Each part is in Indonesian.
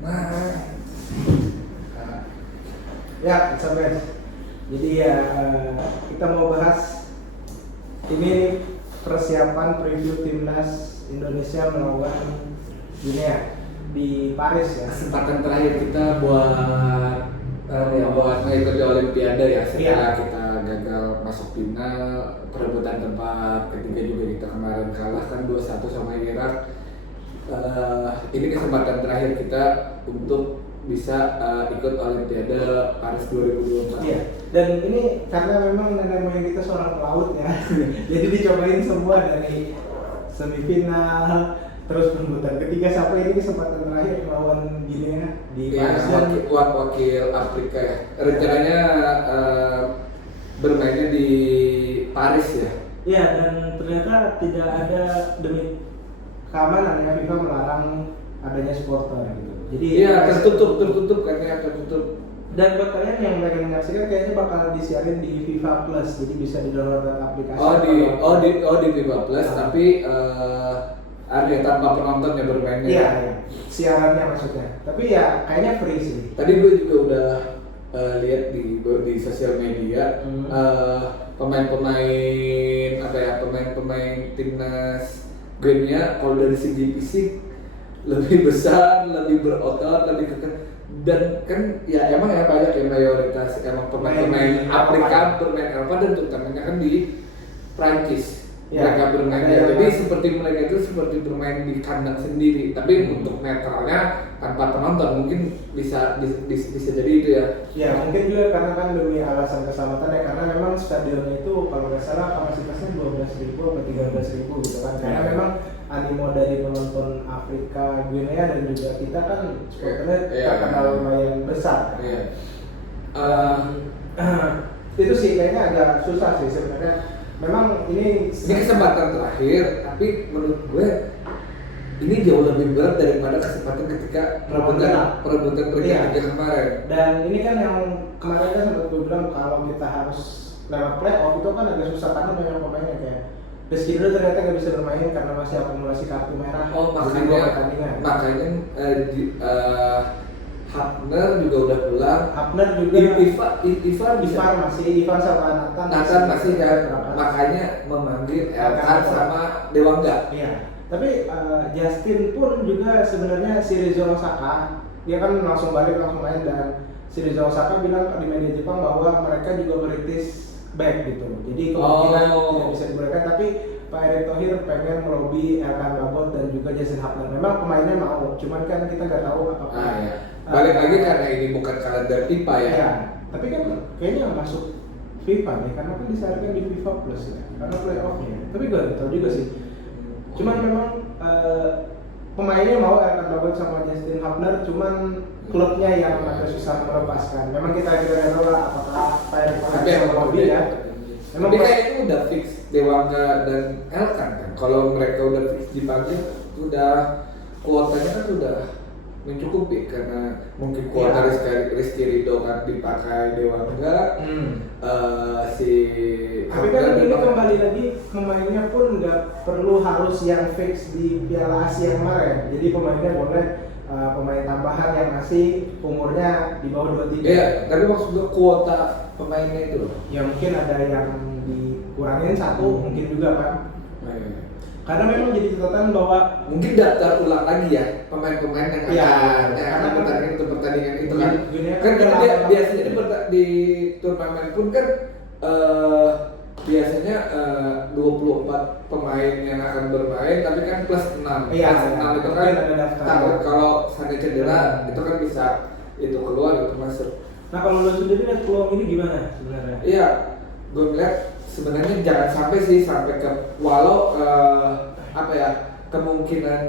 Nah, ya sampai. Jadi ya kita mau bahas ini persiapan preview timnas Indonesia melawan Guinea di Paris ya. Kesempatan terakhir kita buat mengikuti Olimpiade ya setelah kita gagal masuk final, perebutan tempat ketiga juga kita kemarin kalah kan 2-1 sama Irak. Ini kesempatan terakhir kita untuk bisa ikut Olimpiade Paris 2024. Iya. Dan ini karena memang nenek moyang kita seorang pelaut ya, jadi dicobain semua dari semifinal, terus perebutan ketiga sampai ini kesempatan terakhir melawan Guinea di Paris. Wakil Afrika ya. Rencananya bermainnya di Paris ya. Iya, dan ternyata tidak ada demi keamanan ya, FIFA melarang adanya supporter gitu. Jadi iya, tertutup karena tertutup. Dan buat kalian yang pengen menyaksikan kayaknya bakal disiarin di FIFA Plus, jadi bisa di-download aplikasi. Di FIFA Plus, tapi ada tanpa penonton yang bermainnya. Iya, siarannya maksudnya. Tapi ya kayaknya free sih. Tadi gue juga udah lihat di sosial media pemain timnas Guinea kalau dari segi fisik lebih besar, lebih berotot, lebih kekeh. Dan kan ya emang ya banyak yang mayoritas emang pemain Afrika bermain Eropa dan terutamanya kan di Prancis mereka bermainnya. Jadi mereka itu seperti bermain di kandang sendiri. Tapi untuk netralnya tanpa penonton mungkin bisa jadi itu ya. Ya mungkin juga karena kan demi alasan keselamatan ya, karena memang stadionnya itu kalau nggak salah kapasitasnya 12.000 atau 13.000 gitu kan. Karena memang animo dari penonton Afrika, Guinea dan juga kita kan supporternya terkenal lumayan besar. Itu sih kayaknya agak susah sih sebenarnya. Memang ini kesempatan terakhir, tapi menurut gue ini jauh lebih berat daripada kesempatan ketika perebutan peringkat kemarin. Dan ini kan yang kemarin kan sempat gue bilang kalau kita harus lewat playoff itu kan agak susah karena banyak pemainnya kayak Rizky Ridho ternyata nggak bisa bermain karena masih akumulasi kartu merah. Makanya Hapner juga udah pulang. Hapner juga. Ivan sama Nathan masih kan. Makanya memanggil Elkan sama Dewangga. Iya. Tapi Justin pun juga sebenarnya si Rizzo Osaka dia kan langsung balik langsung main, dan si Rizzo Osaka bilang di media Jepang bahwa mereka juga meritis back gitu. Jadi kemungkinan tidak bisa diberikan, tapi Pak Erick Thohir pengen melobi Elkan Bagot dan juga Justin Hapner. Memang pemainnya mau, cuman kan kita nggak tahu apakah. Balik lagi karena ini bukan kalender FIFA ya. Iya, tapi kan kayaknya masuk FIFA nih, karena kan disarankan di FIFA Plus ya, karena playoff-nya. Tapi gue nggak tahu juga sih. Cuman memang pemainnya mau akan Bagot sama Justin Hapner, cuman klubnya yang agak susah melepaskan. Memang kita kira tahu lah apakah Pak Erick Thohir bisa melobi ya. Memang kayaknya udah fix Dewangga dan Elkan kan. Kalau mereka udah fix dipanggil, udah kuotanya kan udah mencukupi karena mungkin kuota Rizky Ridho kan dipakai Dewangga. Tapi kan ini kembali lagi pemainnya pun nggak perlu harus yang fix di Piala Asia kemarin. Jadi pemainnya boleh pemain tambahan yang masih umurnya di bawah 23. Iya, tapi maksud gue kuota pemainnya itu loh. Ya mungkin ada yang dikurangin satu, mungkin juga kan. Karena memang jadi catatan bahwa mungkin daftar ulang lagi ya pemain-pemain yang akan pertandingan itu kan. Kan biasanya di turnamen pun kan biasanya 24 pemain yang akan bermain, tapi kan plus 6. Iya, plus 6 itu kan ada daftar. Kalau sampai cedera itu kan bisa itu keluar itu masuk. Nah kalau lo sendiri lihat peluang ini gimana sebenarnya? Iya, gue ngeliat sebenarnya jangan sampai ke walau kemungkinan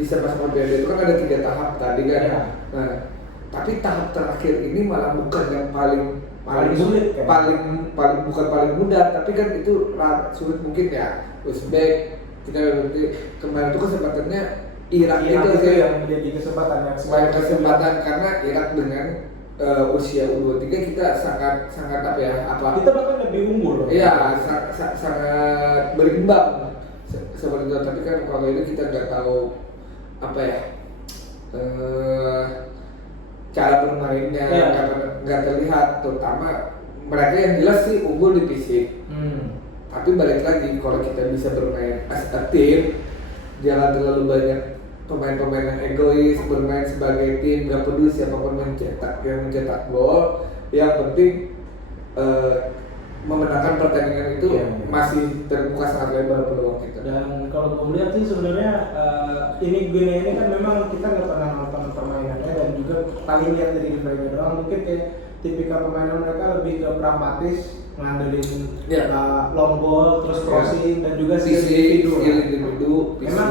bisa masuk Olimpiade itu kan ada 3 tahap tadi kan. Ya. Nah, tapi tahap terakhir ini malah bukan yang paling sulit kan? bukan paling mudah, tapi kan itu sulit mungkin ya. Uzbek kita berarti kemarin itu kesempatannya Irak itu yang menjadi kesempatan karena Irak dengan usia U23 kita sangat kita bahkan lebih unggul. Iya, sangat berimbang seperti itu. Tapi kan kalau ini kita nggak tahu pemainnya Iya. nggak terlihat, terutama mereka yang jelas sih unggul di fisik. Tapi balik lagi kalau kita bisa bermain as a team, jangan terlalu banyak pemain-pemain yang egois bermain sebagai tim, gak peduli siapapun yang mencetak gol, yang penting memenangkan pertandingan itu Iya. masih terbuka sangat lebar peluang kita. Dan kalau gue lihat sih sebenarnya ini Guinea ini kan memang kita nggak pernah nonton permainannya dan juga paling lihat dari mereka doang, mungkin kayak tipikal permainan mereka lebih ke pragmatis, ngandelin Iya. long ball, terus crossing dan juga skill Fisik, individu. skill individu, Memang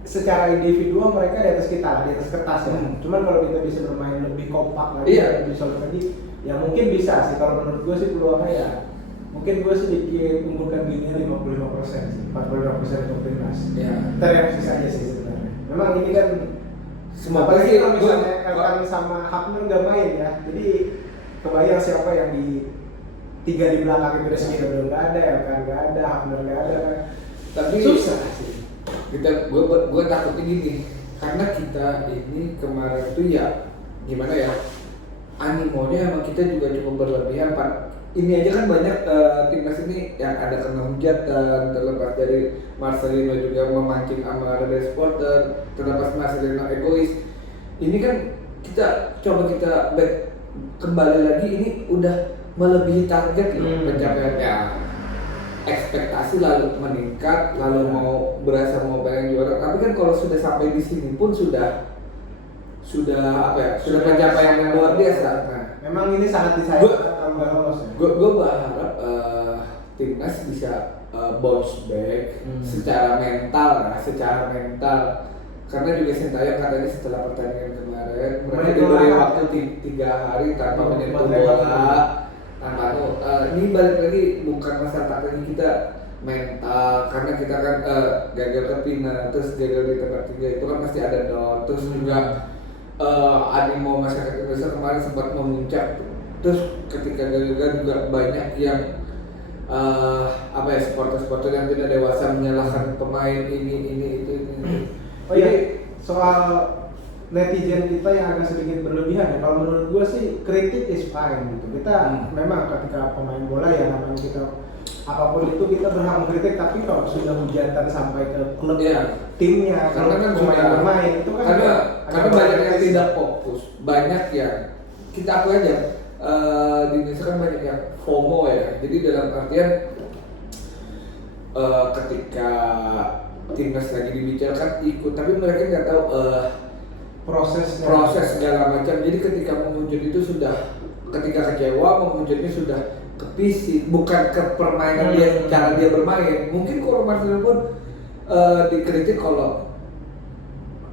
secara individual mereka di atas kita lah, di atas kertas ya. Cuman kalau kita bisa bermain lebih kompak lagi, Iya. lebih solid lagi, ya mungkin bisa sih. Kalau menurut gue sih peluangnya ya, mungkin gue sedikit unggulkan Guinea 55% sih, 45% untuk timnas. Ya. Terrealistis aja sih sebenarnya. Memang ini kan Semoga apalagi sih kalau misalnya gua- akan sama Hapner nggak main ya, jadi kebayang siapa yang di tiga di belakang itu Rizky Ridho nggak ada, ya kan nggak ada, Hapner nggak ada, Tapi susah sih. gue takutnya gini, karena kita ini kemarin tuh ya gimana ya, animonya emang kita juga cukup berlebihan Pak. Ini aja kan banyak timnas ini yang ada kena hujatan, terlepas dari Marcelino juga memancing amarah dari supporter, terlepas Marcelino egois. Ini kan kita back kembali lagi, ini udah melebihi target loh pencapaiannya. Ekspektasi lalu meningkat, lalu mau pengen juara. Tapi kan kalau sudah sampai di sini pun sudah apa ya? Sudah pencapaian yang luar biasa. Nah, Memang ini sangat disayangkan kalau nggak lolos ya. gue berharap timnas bisa bounce back secara mental. Karena juga Sintayong katanya setelah pertandingan kemarin mereka diberi waktu 3 hari tanpa menyentuh bola. Ini balik lagi bukan masalah taktik kita, mental, karena kita kan gagal ke final, terus gagal di tempat 3 itu kan pasti ada down, terus juga animo masyarakat Indonesia kemarin sempat memuncak, terus ketika gagal juga banyak yang supporter yang tidak dewasa menyalahkan pemain ini itu. Oh iya, soal netizen kita yang agak sedikit berlebihan ya. Kalau menurut gue sih kritik is fine gitu. Kita memang ketika pemain bola ya namanya kita apapun itu kita berhak mengkritik, tapi kalau sudah hujatan sampai ke klub timnya, Karena kan pemain sudah- bermain itu kan karena agak banyak yang kritis. tidak fokus, banyak yang kita akui aja di Indonesia kan banyak yang FOMO ya. Jadi dalam artian ketika timnas lagi dibicarakan ikut, tapi mereka nggak tahu proses proses segala macam. Jadi ketika menghujat itu sudah, ketika kecewa menghujatnya sudah ke fisik, bukan ke permainan dia, cara dia bermain. Mungkin kalau Marcelo pun dikritik kalau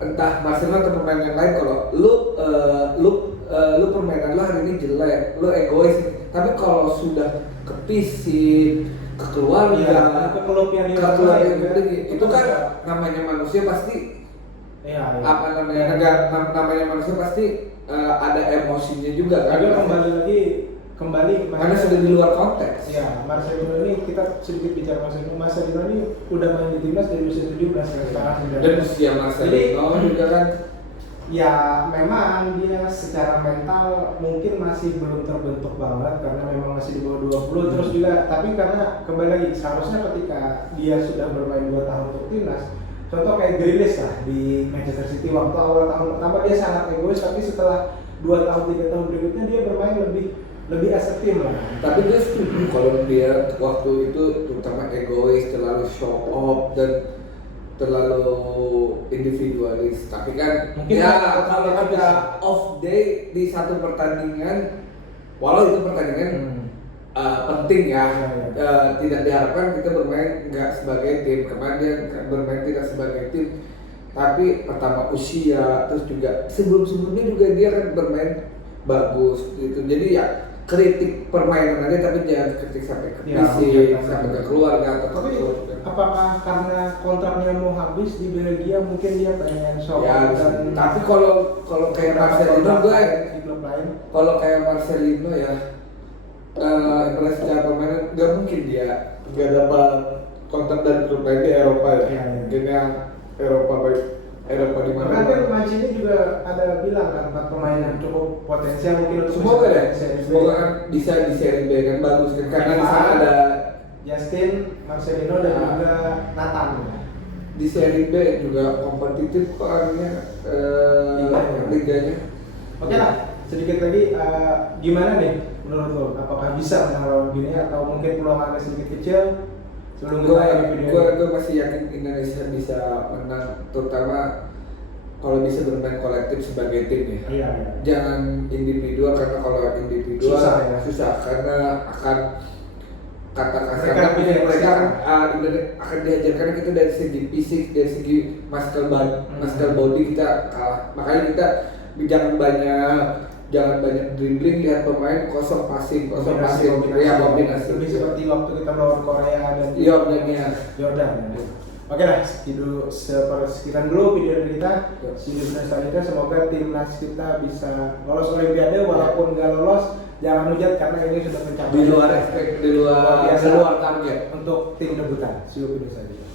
entah Marcelo atau pemain yang lain, kalau lu permainan lu hari ini jelek, lu egois. Tapi kalau sudah ke fisik, ke keluarga, ke klub yang dia ke keluarga bermain, itu kan namanya manusia pasti iya. namanya manusia pasti ada emosinya juga kan. Agak kembali Karena sudah di luar konteks. Ya, Marcelino ini kita sedikit bicara Marcelino ini udah main di timnas dari usia 17 sekarang sudah. Dan usia Marcelino juga kan ya memang dia secara mental mungkin masih belum terbentuk banget karena memang masih di bawah 20 terus juga, tapi karena kembali lagi seharusnya ketika dia sudah bermain 2 tahun untuk timnas, contoh kayak Grealish lah di Manchester City, waktu awal tahun pertama dia sangat egois, tapi setelah 2 tahun 3 tahun berikutnya dia bermain lebih as a team lah. tapi dia setuju kalau dia waktu itu terutama egois, terlalu show off dan terlalu individualis. Tapi kan Mungkin ya kalau kalau ada off day di satu pertandingan, walau itu pertandingan penting ya, tidak diharapkan kita bermain nggak sebagai tim. Kemarin dia bermain tidak sebagai tim, tapi pertama usia, terus juga sebelumnya juga dia kan bermain bagus gitu. Jadi ya kritik permainan aja, tapi jangan kritik sampai ke fisik, sampai ke keluarga atau Tapi ke apakah karena kontraknya mau habis di Belgia mungkin dia pengen show ya, dan tapi kalau kayak Marcelino gue, di klub lain? kalau kayak Marcelino ya secara permainan nggak mungkin dia nggak dapat kontrak dari klub lain di Eropa ya. Iya. Mungkin yang Eropa baik Eropa di Bahkan mana? kan Mancini juga ada bilang kan 4 pemain yang cukup potensial mungkin untuk Semoga bisa ya, di Serie B. semoga kan bisa di Serie B kan bagus kan karena di sana ada Justin, Marcelino dan juga Nathan. di Serie B juga kompetitif kok akhirnya liganya. Oke lah, sedikit lagi gimana nih menurut lo? Apakah bisa menang lawan Guinea atau mungkin peluang agak sedikit kecil? Sebelum kita akhiri video ini. Gue masih yakin Indonesia bisa menang, terutama kalau bisa bermain kolektif sebagai tim ya. Iya, iya. Jangan individual karena kalau individual Susah, ya? susah karena akan kata kasarnya Mereka punya mereka resiko. akan diajarkan kita dari segi fisik, dari segi muscle body kita kalah. Makanya kita jangan banyak dribbling, lihat pemain kosong passing ya kombinasi. Lebih seperti waktu kita melawan Korea dan Jordan. Ya. Oke lah, sekian dulu video dari kita. See you selanjutnya. Semoga timnas kita bisa lolos Olimpiade, walaupun nggak lolos, jangan hujat karena ini sudah mencapai di luar target untuk tim debutan. See you video selanjutnya.